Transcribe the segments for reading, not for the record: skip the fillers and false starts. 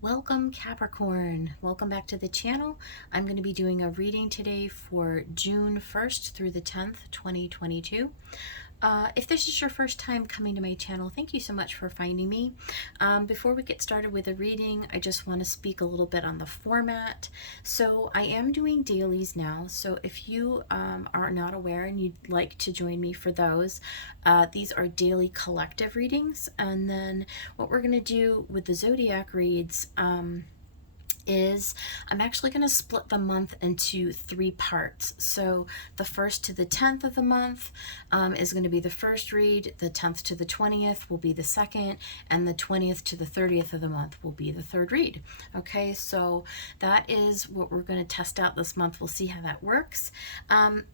Welcome Capricorn. Welcome back to the channel. I'm going to be doing a reading today for June 1st through the 10th, 2022. If this is your first time coming to my channel, thank you so much for finding me. Before we get started with the reading, I just want to speak a little bit on the format. So I am doing dailies now, so if you are not aware and you'd like to join me for those, these are daily collective readings. And then what we're going to do with the zodiac reads is I'm actually going to split the month into 3 parts. So the 1st to the 10th of the month is going to be the first read, the 10th to the 20th will be the second, and the 20th to the 30th of the month will be the third read. Okay, so that is what we're going to test out this month. We'll see how that works.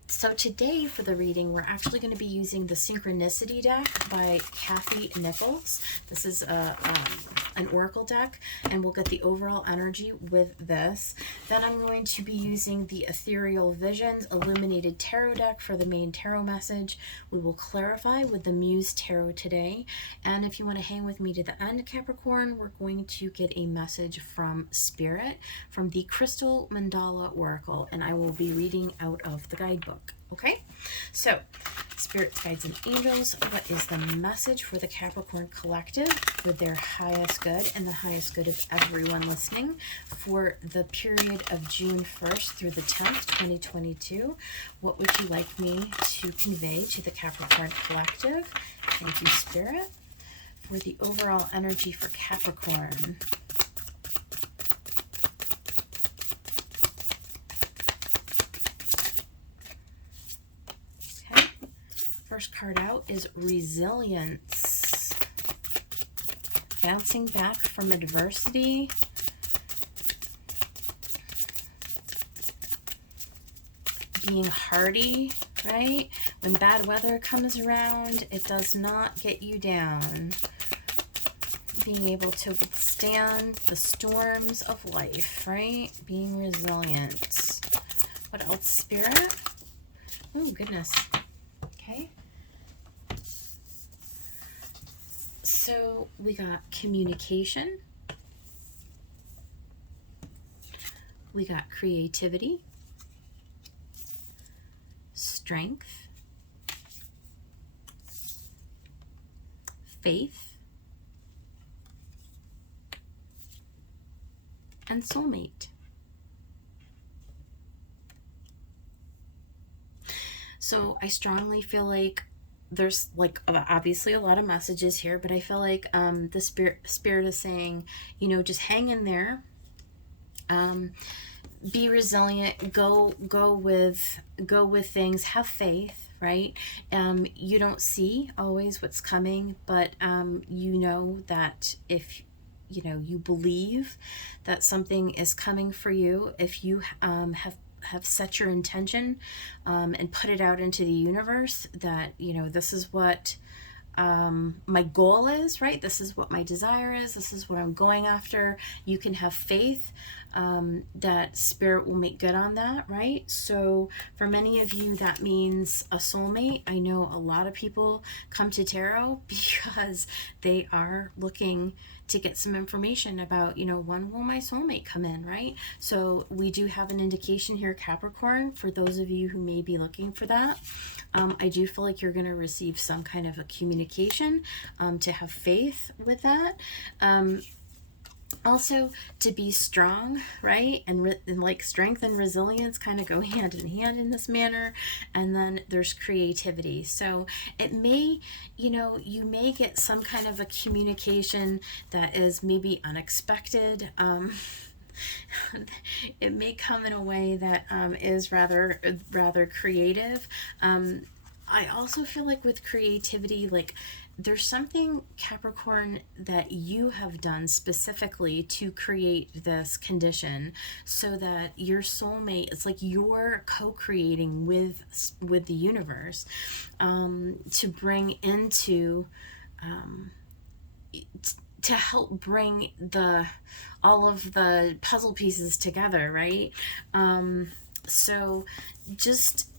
So today for the reading, we're actually going to be using the Synchronicity deck by Kathy Nichols. This is an oracle deck, and we'll get the overall energy with this. Then I'm going to be using the Ethereal Visions Illuminated Tarot deck for the main tarot message. We will clarify with the Muse Tarot today. And if you want to hang with me to the end, Capricorn, we're going to get a message from Spirit from the Crystal Mandala Oracle, and I will be reading out of the guidebook. Okay, so Spirits, Guides, and Angels, what is the message for the Capricorn Collective with their highest good and the highest good of everyone listening for the period of June 1st through the 10th, 2022? What would you like me to convey to the Capricorn Collective? Thank you, Spirit, for the overall energy for Capricorn. First card out is Resilience. Bouncing back from adversity. Being hardy, right? When bad weather comes around, it does not get you down. Being able to withstand the storms of life, right? Being resilient. What else, Spirit? Oh, goodness. Okay. So we got communication, we got creativity, strength, faith, and soulmate. So I strongly feel like there's like obviously a lot of messages here, but I feel like the spirit is saying, you know, just hang in there, be resilient, go with things, have faith, right? You don't see always what's coming, but you know that if you know you believe that something is coming for you, if you have set your intention and put it out into the universe that, you know, this is what my goal is, right? This is what my desire is. This is what I'm going after. You can have faith that Spirit will make good on that, right? So for many of you, that means a soulmate. I know a lot of people come to tarot because they are looking to get some information about, you know, when will my soulmate come in, right? So we do have an indication here, Capricorn, for those of you who may be looking for that. I do feel like you're going to receive some kind of a communication, to have faith with that. Also to be strong, right? And like strength and resilience kind of go hand in hand in this manner. And then there's creativity. So it may, you know, you may get some kind of a communication that is maybe unexpected. It may come in a way that is rather creative. I also feel like with creativity, like there's something, Capricorn, that you have done specifically to create this condition so that your soulmate, it's like you're co-creating with the universe, to bring into to help bring all of the puzzle pieces together, right? So just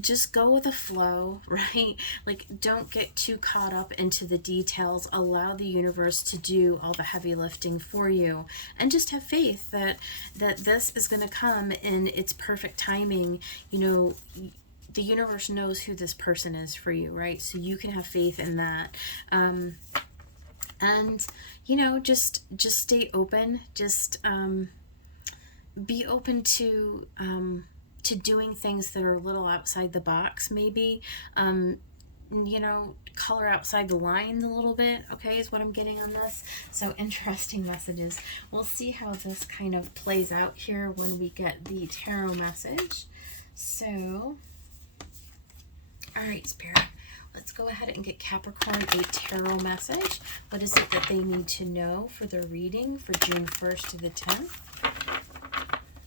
just go with the flow, right? Like, don't get too caught up into the details. Allow the universe to do all the heavy lifting for you, and just have faith that this is going to come in its perfect timing. You know, the universe knows who this person is for you, right? So you can have faith in that. And you know, just stay open. Just be open to doing things that are a little outside the box, maybe. You know, color outside the lines a little bit, okay, is what I'm getting on this. So interesting messages. We'll see how this kind of plays out here when we get the tarot message. So, all right, Spirit, let's go ahead and get Capricorn a tarot message. What is it that they need to know for their reading for June 1st to the 10th,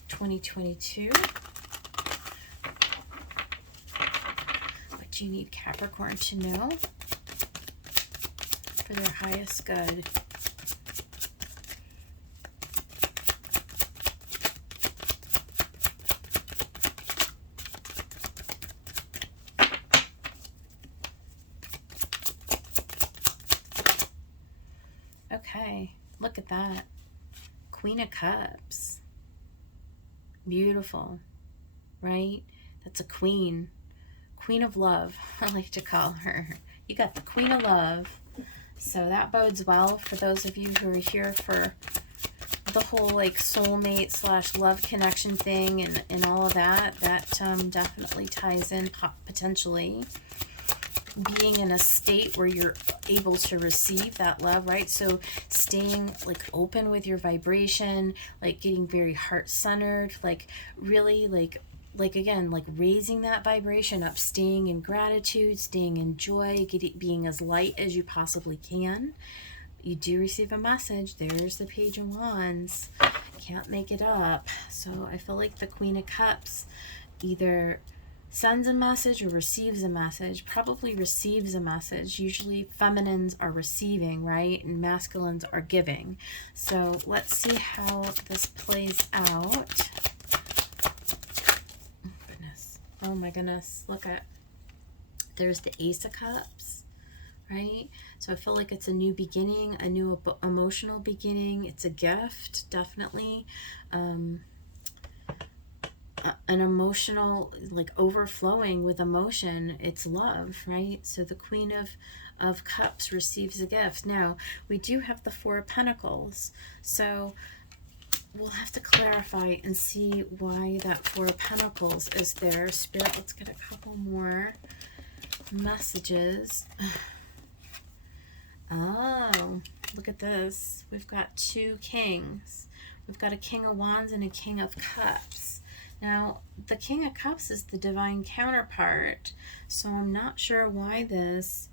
2022? What do you need Capricorn to know for their highest good? Okay, look at that. Queen of Cups. Beautiful, right? That's a queen. Queen of Love, I like to call her. You got the Queen of Love. So that bodes well for those of you who are here for the whole like soulmate slash love connection thing and all of that. That definitely ties in potentially being in a state where you're able to receive that love, right? So staying like open with your vibration, like getting very heart-centered, like really like again, like raising that vibration up, staying in gratitude, staying in joy, being as light as you possibly can. You do receive a message. There's the Page of Wands. Can't make it up. So I feel like the Queen of Cups either sends a message or receives a message. Probably receives a message. Usually feminines are receiving, right? And masculines are giving. So let's see how this plays out. Oh my goodness, look at, there's the Ace of Cups, right? So I feel like it's a new beginning, a new emotional beginning. It's a gift, definitely. An emotional, like overflowing with emotion. It's love, right? So the Queen of Cups receives a gift. Now, we do have the Four of Pentacles. So we'll have to clarify and see why that Four of Pentacles is there. Spirit, let's get a couple more messages. Oh, look at this. We've got two kings. We've got a King of Wands and a King of Cups. Now, the King of Cups is the divine counterpart, so I'm not sure why this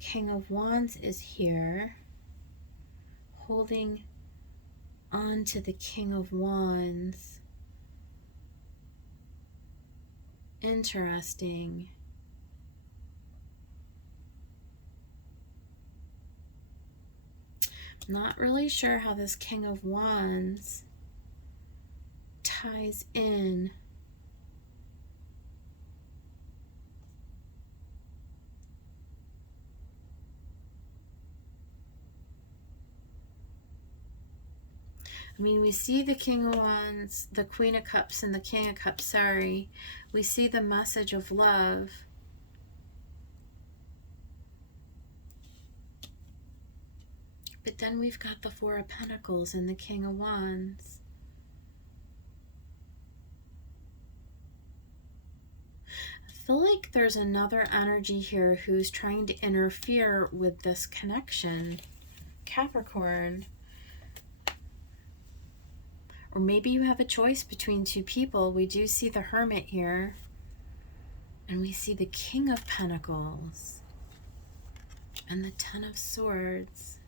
King of Wands is here holding on to the King of Wands. Interesting. Not really sure how this King of Wands ties in. I mean, we see the King of Wands, the Queen of Cups, and the King of Cups, sorry. We see the message of love. But then we've got the Four of Pentacles and the King of Wands. I feel like there's another energy here who's trying to interfere with this connection, Capricorn. Or maybe you have a choice between two people. We do see the Hermit here. And we see the King of Pentacles. And the Ten of Swords.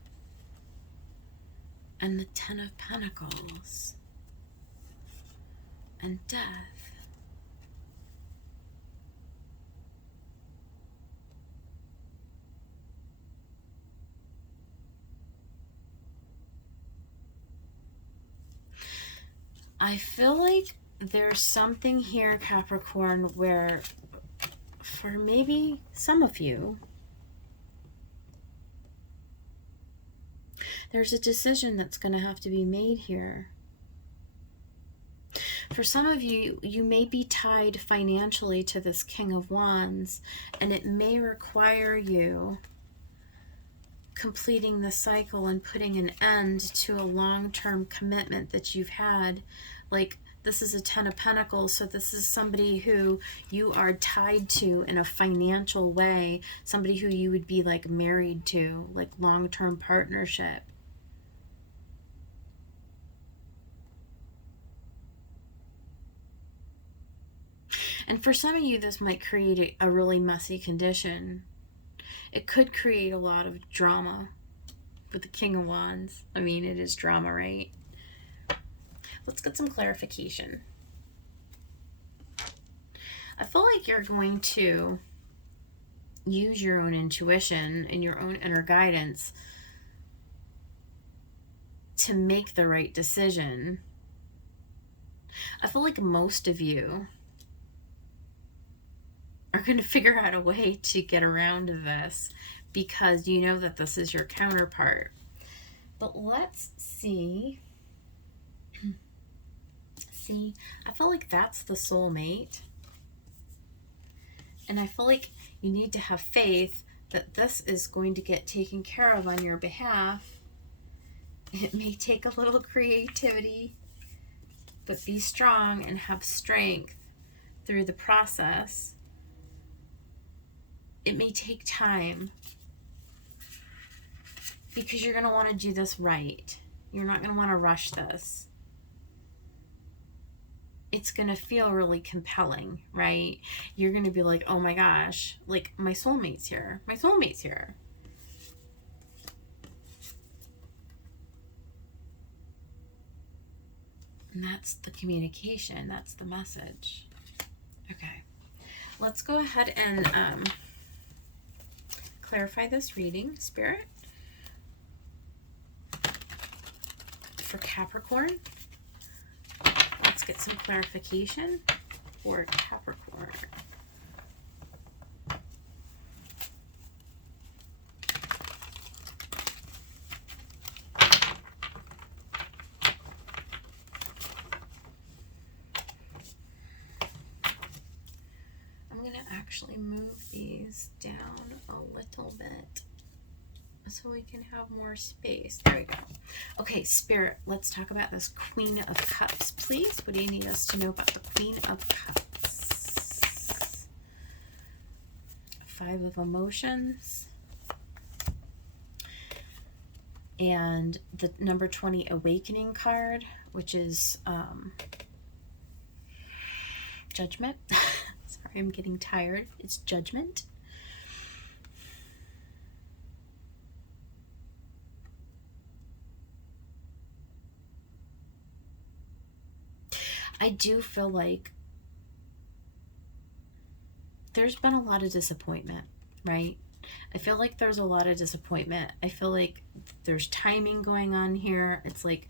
And the Ten of Pentacles. And Death. I feel like there's something here, Capricorn, where for maybe some of you, there's a decision that's going to have to be made here. For some of you, you may be tied financially to this King of Wands, and it may require you completing the cycle and putting an end to a long-term commitment that you've had. Like, this is a Ten of Pentacles, so this is somebody who you are tied to in a financial way, somebody who you would be like married to, like long-term partnership. And for some of you, this might create a really messy condition. It could create a lot of drama with the King of Wands. I mean, it is drama, right? Let's get some clarification. I feel like you're going to use your own intuition and your own inner guidance to make the right decision. I feel like most of you are going to figure out a way to get around this because you know that this is your counterpart. But let's see. See, I feel like that's the soulmate. And I feel like you need to have faith that this is going to get taken care of on your behalf. It may take a little creativity, but be strong and have strength through the process. It may take time because you're going to want to do this right. You're not going to want to rush this. It's going to feel really compelling, right? You're going to be like, oh my gosh, like my soulmate's here. My soulmate's here. And that's the communication. That's the message. Okay. Let's go ahead and clarify this reading, Spirit. For Capricorn. Let's get some clarification for Capricorn. I'm going to actually move these down a little bit so we can have more space. There we go. Okay, Spirit, let's talk about this Queen of Cups, please. What do you need us to know about the Queen of Cups? Five of Emotions. And the number 20 Awakening card, which is Judgment. Sorry, I'm getting tired. It's Judgment. I do feel like there's been a lot of disappointment, right? I feel like there's a lot of disappointment. I feel like there's timing going on here. It's like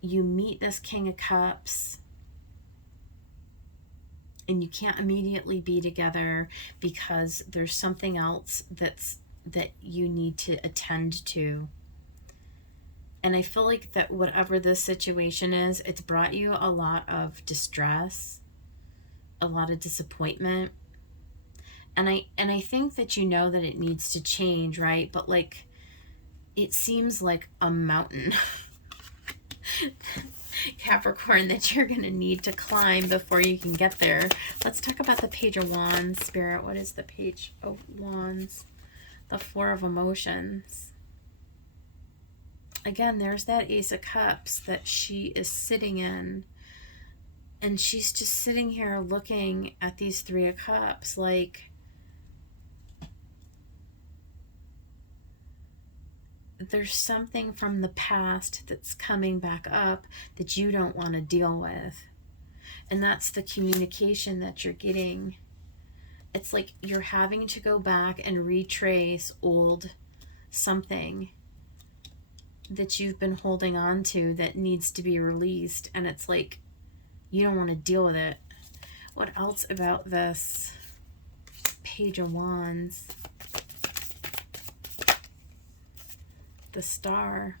you meet this King of Cups and you can't immediately be together because there's something else that you need to attend to. And I feel like that whatever this situation is, it's brought you a lot of distress, a lot of disappointment. And I think that you know that it needs to change, right? But like, it seems like a mountain, Capricorn, that you're going to need to climb before you can get there. Let's talk about the Page of Wands, Spirit. What is the Page of Wands? The Four of Emotions. Again, there's that Ace of Cups that she is sitting in. And she's just sitting here looking at these Three of Cups like there's something from the past that's coming back up that you don't want to deal with. And that's the communication that you're getting. It's like you're having to go back and retrace old something that you've been holding on to that needs to be released, and it's like you don't want to deal with it. What else about this Page of Wands, the Star.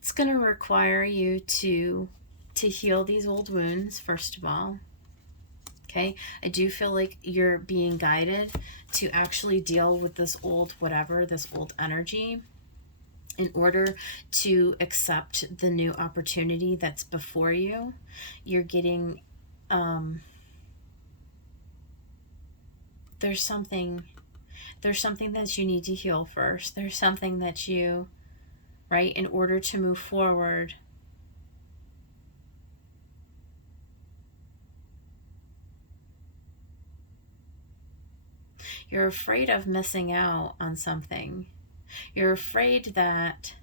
It's going to require you to heal these old wounds, first of all. Okay, I do feel like you're being guided to actually deal with this old whatever, this old energy, in order to accept the new opportunity that's before you. You're getting, there's something that you need to heal first. There's something that you, right, in order to move forward. You're afraid of missing out on something. You're afraid that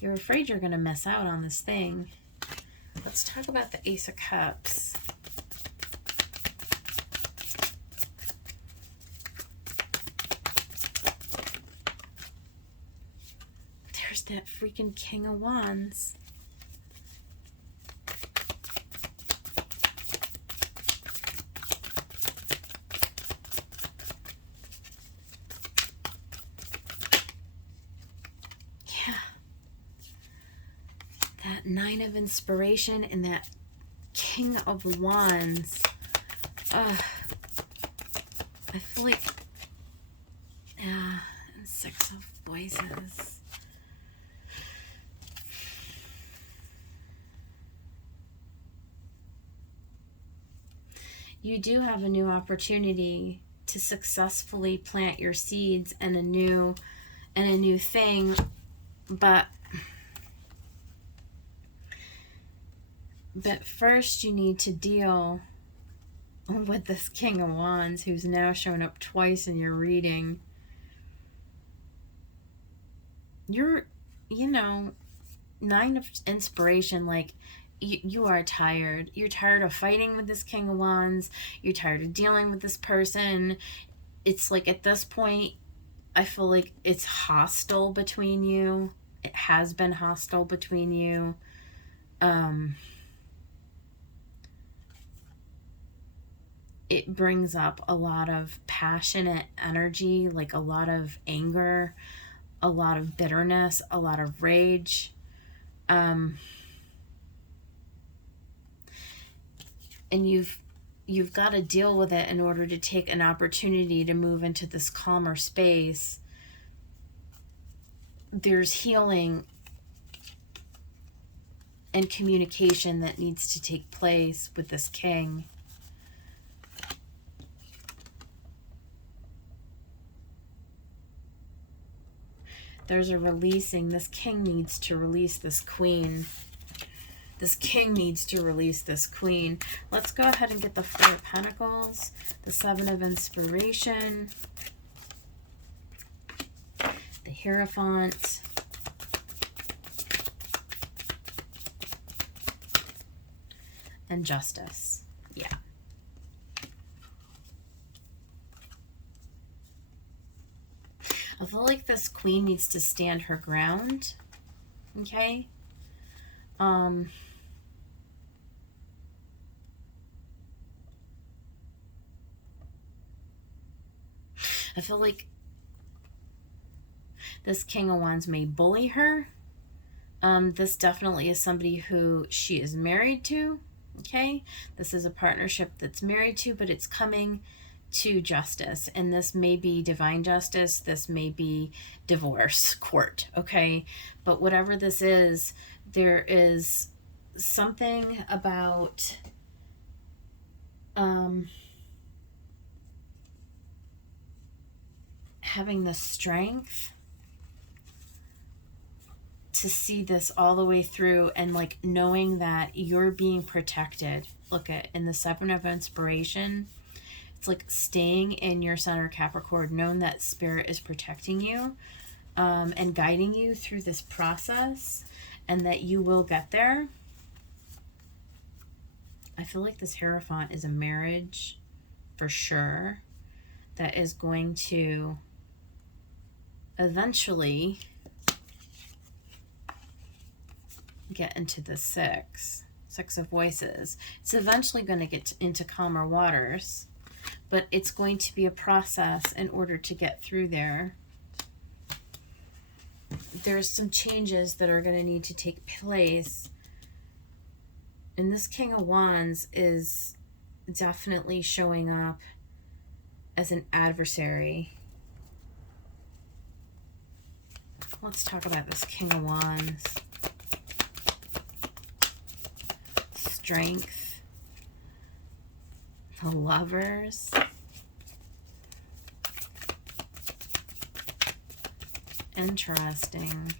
you're going to miss out on this thing. Let's talk about the Ace of Cups. There's that freaking King of Wands. That Nine of Inspiration and that King of Wands. I feel like, and Six of Voices. You do have a new opportunity to successfully plant your seeds in a new thing, but first you need to deal with this King of Wands who's now shown up twice in your reading. You're, Nine of Inspiration, like, you are tired. You're tired of fighting with this King of Wands. You're tired of dealing with this person. It's like at this point, I feel like it's hostile between you. It has been hostile between you. It brings up a lot of passionate energy, like a lot of anger, a lot of bitterness, a lot of rage. And you've got to deal with it in order to take an opportunity to move into this calmer space. There's healing and communication that needs to take place with this king. There's a releasing. This king needs to release this queen. This king needs to release this queen. Let's go ahead and get the Four of Pentacles, the Seven of Inspiration, the Hierophant, and Justice. Yeah. I feel like this queen needs to stand her ground. Okay? I feel like this King of Wands may bully her. This definitely is somebody who she is married to. Okay? This is a partnership that's married to, but it's coming to justice. And this may be divine justice. This may be divorce court. Okay? But whatever this is, there is something about having the strength to see this all the way through, and like knowing that you're being protected. Look at in the Seven of Inspiration, it's like staying in your center, Capricorn, knowing that Spirit is protecting you and guiding you through this process, and that you will get there. I feel like this Hierophant is a marriage for sure that is going to eventually get into the Six of Voices. It's eventually going to get into calmer waters, but it's going to be a process in order to get through there. There's some changes that are going to need to take place. And this King of Wands is definitely showing up as an adversary. Let's talk about this King of Wands. Strength. The Lovers. Interesting.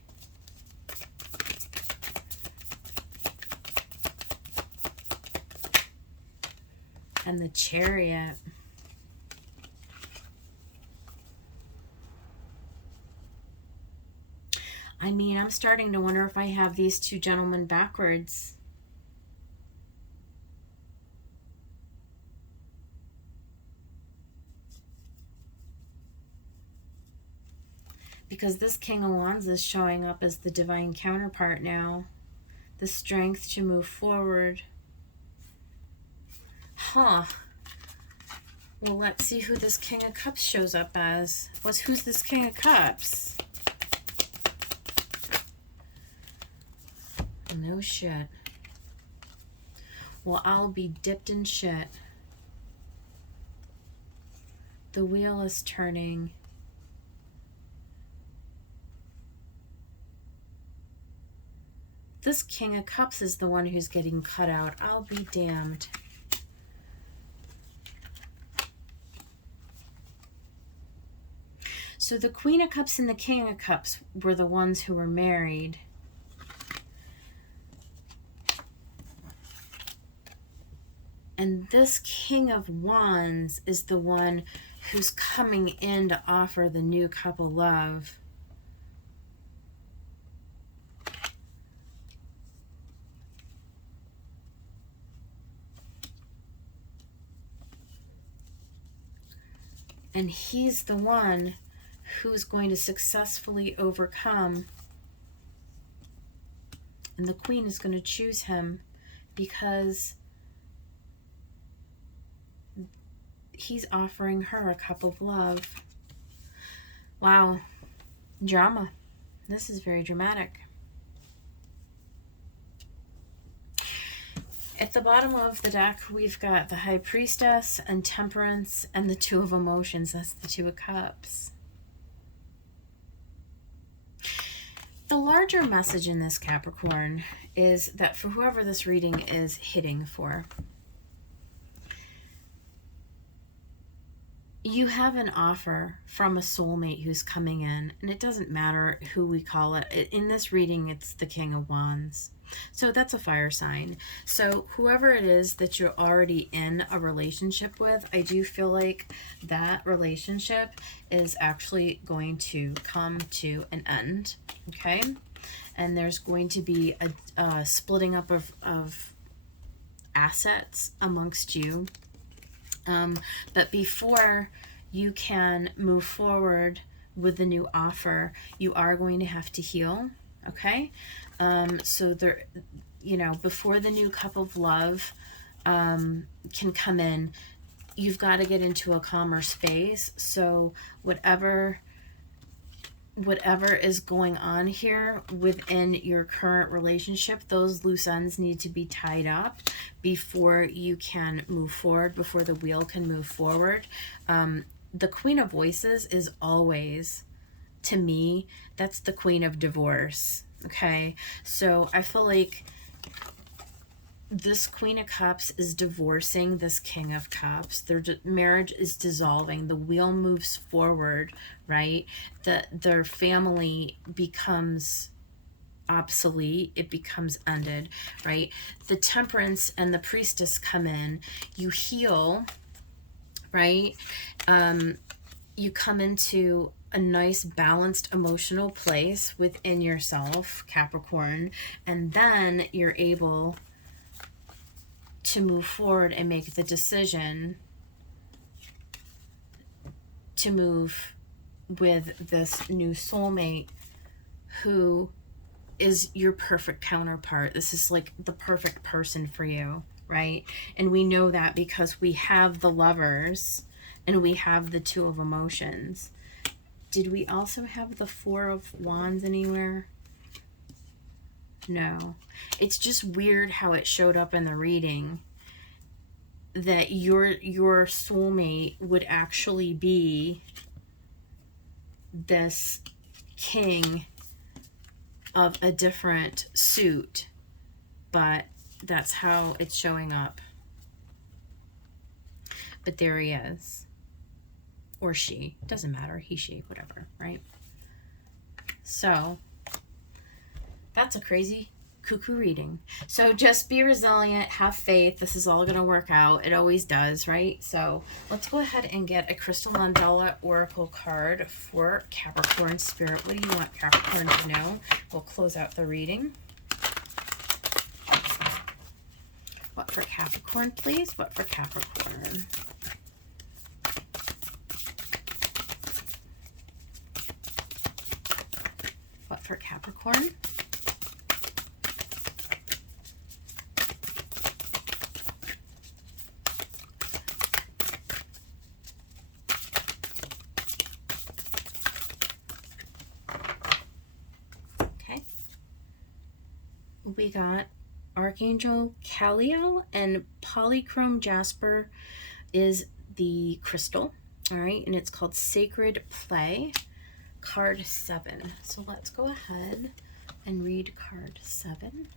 And the Chariot. I mean, I'm starting to wonder if I have these two gentlemen backwards. Because this King of Wands is showing up as the divine counterpart now. The strength to move forward. Huh. Well, let's see who this King of Cups shows up as. Who's this King of Cups? No shit. Well, I'll be dipped in shit. The wheel is turning. This King of Cups is the one who's getting cut out. I'll be damned. So the Queen of Cups and the King of Cups were the ones who were married. And this King of Wands is the one who's coming in to offer the new couple love. And he's the one who's going to successfully overcome. And the Queen is going to choose him because he's offering her a cup of love. Wow. Drama. This is very dramatic. At the bottom of the deck, we've got the High Priestess and Temperance and the Two of Emotions. That's the Two of Cups. The larger message in this, Capricorn, is that for whoever this reading is hitting for, you have an offer from a soulmate who's coming in, and it doesn't matter who we call it. In this reading, it's the King of Wands. So that's a fire sign. So whoever it is that you're already in a relationship with, I do feel like that relationship is actually going to come to an end, okay? And there's going to be a splitting up of assets amongst you. But before you can move forward with the new offer, you are going to have to heal, okay? So there, you know, before the new cup of love can come in, you've got to get into a calmer space. So whatever is going on here within your current relationship, those loose ends need to be tied up before you can move forward, before the wheel can move forward. The Queen of Voices is always, to me, that's the Queen of Divorce, okay? So I feel like this Queen of Cups is divorcing this King of Cups. Their marriage is dissolving. The wheel moves forward, right? Their family becomes obsolete. It becomes ended, right? The Temperance and the Priestess come in. You heal, right? You come into a nice balanced emotional place within yourself, Capricorn, and then you're able to move forward and make the decision to move with this new soulmate who is your perfect counterpart. This is like the perfect person for you, right? And we know that because we have the Lovers and we have the Two of Emotions. Did we also have the Four of Wands anywhere? No. It's just weird how it showed up in the reading that your soulmate would actually be this king of a different suit, but that's how it's showing up. But there he is, or she, doesn't matter, he, she, whatever, right? So that's a crazy cuckoo reading. So just be resilient, have faith. This is all going to work out. It always does, right? So let's go ahead and get a Crystal Mandala Oracle card for Capricorn Spirit. What do you want Capricorn to know? We'll close out the reading. What for Capricorn, please? What for Capricorn? What for Capricorn? Okay. We got Archangel Kaliel, and polychrome jasper is the crystal. All right, and it's called Sacred Play. Card 7. So let's go ahead and read card 7.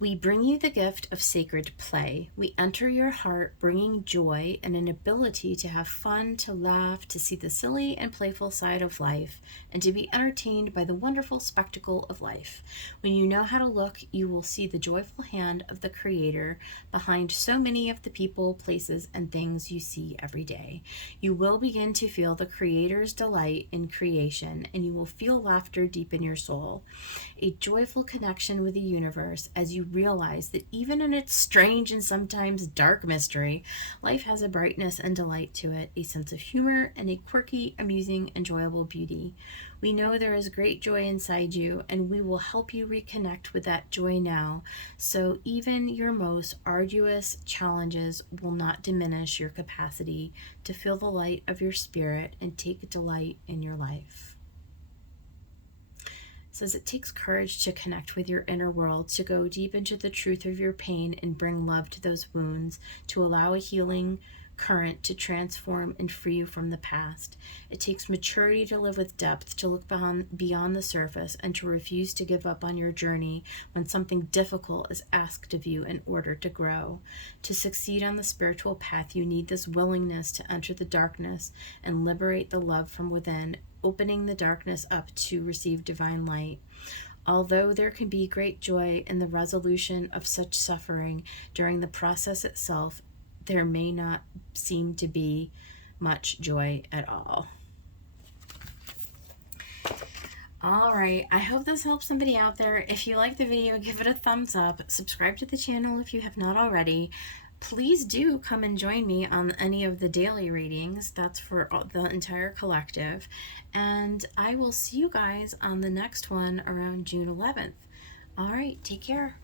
We bring you the gift of sacred play. We enter your heart bringing joy and an ability to have fun, to laugh, to see the silly and playful side of life, and to be entertained by the wonderful spectacle of life. When you know how to look, you will see the joyful hand of the Creator behind so many of the people, places, and things you see every day. You will begin to feel the Creator's delight in creation, and you will feel laughter deep in your soul. A joyful connection with the universe as you realize that even in its strange and sometimes dark mystery, life has a brightness and delight to it, a sense of humor, and a quirky, amusing, enjoyable beauty. We know there is great joy inside you, and we will help you reconnect with that joy now, so even your most arduous challenges will not diminish your capacity to feel the light of your spirit and take delight in your life. It says it takes courage to connect with your inner world, to go deep into the truth of your pain and bring love to those wounds, to allow a healing current to transform and free you from the past. It takes maturity to live with depth, to look beyond the surface, and to refuse to give up on your journey when something difficult is asked of you in order to grow. To succeed on the spiritual path, you need this willingness to enter the darkness and liberate the love from within, opening the darkness up to receive divine light. Although there can be great joy in the resolution of such suffering, during the process itself, there may not seem to be much joy at all. All right, I hope this helps somebody out there. If you like the video, give it a thumbs up. Subscribe to the channel if you have not already. Please do come and join me on any of the daily readings. That's for the entire collective. And I will see you guys on the next one around June 11th. All right, take care.